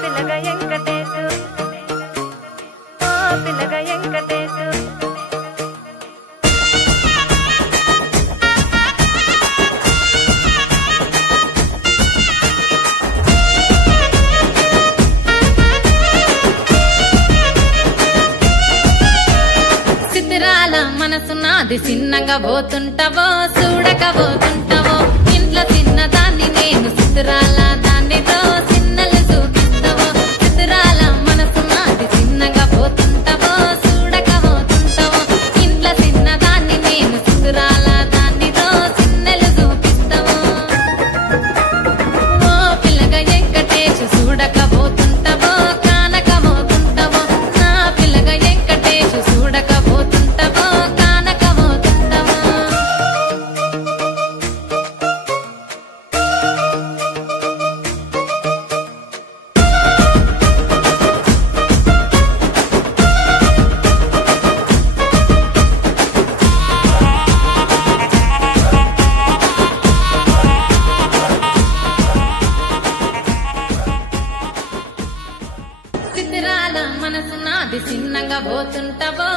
పిల్లగ వెంకటేశు ఓ పిల్లగ వెంకటేశు సిద్ధిరాల మనసు నాది చిన్నగా పోతుంటావో చూడక పోతుంటావో ఇంట్లో చిన్నదాన్ని నేను సిద్ధిరాల దాన్నితో చిన్నలు చూపిస్తావో సిద్ధిరాల మనసు నాది చిన్నగా పోతుంటావో చూడక పోతుంటావో ఇంట్లో చిన్నదాన్ని నేను సిద్ధిరాల దాన్నితో చిన్నలు చూపిస్తావో ఓ పిల్లగా వెంకటేశు చూడక పోతుంటావో కానక పోతుంటావో నా పిల్లగా వెంకటేశు చూడక పోతుంటావో కానక పోతుంటావో సిద్ధిరాల మనసు నాది చిన్నగా పోతుంటావో